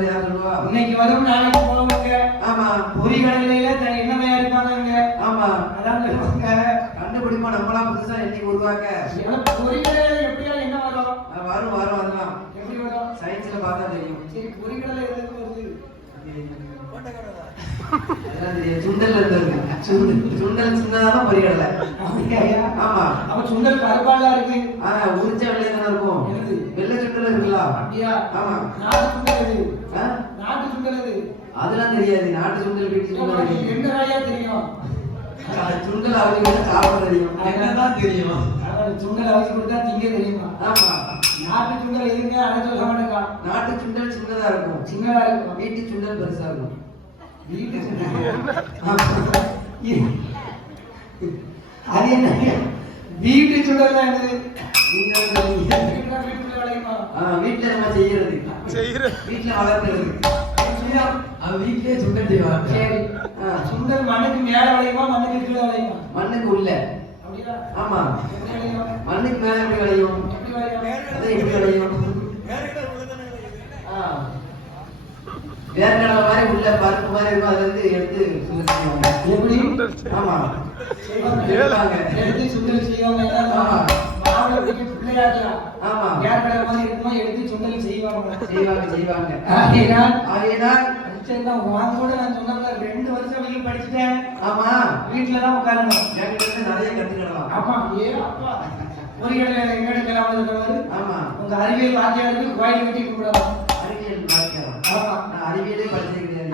இன்னைக்கு வரும் நாளைக்கு போவாங்க. ஆமா. பொறி கடையில என்ன தயாரிப்பாங்க ஆமா. அதான் கண்டுபிடிப்போம். நம்மளா புதுசா என்னைக்கு உருவாக்க பொறி கடையில எப்படியா என்ன வரும்? வரும் வரும் அதெல்லாம். எப்படி வரும்? சயின்ஸ்ல பார்த்தா தெரியும். சரி பொறி கடையில எதுக்கு வருது? அதெல்லாம் தெரியும் சுண்டல்ல இருந்தது சுண்டல் சுண்டல் சின்னதாதான் ஐயா? ஆமா. அப்ப சுண்டல் கருப்பாலா இருக்கு? ஆ உரிச்ச வெள்ளையா தானே இருக்கும்? வெள்ளை சுண்டல் இருக்குல்ல? அப்படியா? ஆமா. நாட்டு சுண்டல் ஆ? நாட்டு சுண்டல் அதெல்லாம் தெரியாது. நாட்டு சுண்டல் வீட்டு சுண்டல். எந்த ராயா தெரியும்? சுண்டல் அவங்க சாப்பிட தெரியும். என்னதான் தெரியும்? சுண்டல் அவசி கொடுத்தா திங்க தெரியுமா? ஆமா. நாட்டு சுண்டல் எதுங்க? சொல்ல மாட்டேங்கா நாட்டு சுண்டல் சின்னதா இருக்கும். சின்னதா இருக்கும். வீட்டு சுண்டல் பெருசா இருக்கும். சுண்டல் அது என்ன வீட்டு சுடல் என்னது வீட்டுல நம்ம செய்யறது. வீட்டுல வளர்க்கிறது வீட்லயே சுண்டல் செய்வாங்க சரி சுண்டல் மண்ணுக்கு மேல விளையுமா மண்ணுக்கு கீழே விளையுமா மண்ணுக்கு உள்ள ஆமா மண்ணுக்கு மேல எப்படி விளையும் எப்படி விளையும் அது எப்படி விளையும் ஆ. வேர்க்கடலை மாதிரி உள்ள பருப்பு மாதிரி இருக்கும் அதுல இருந்து எடுத்து. எப்படி? ஆமா. எடுத்து சுண்டல் செய்வாங்க ஆமா. வேர்க்கடலை மாதிரி இருக்குமா எடுத்து சுண்டல் செய்வாங்க. செய்வாங்க செய்வாங்க. சரிண்ணா, உன் கூட நான் சொன்னேன்ல, ரெண்டு வருஷம் வெளியே படிச்சுட்டேன். ஆமா. வீட்டுல தான் உட்காரணும். என்கிட்ட நிறைய கத்துக்கலாம் ஆமா. ஏ அப்பா. ஒரு ஆமா. உங்க அறிவியல் வாத்தியாருக்கு கோயில் கட்டி கூப்பிடலாம் நான் அறிவியலே படிச்சிருக்கிறேன்.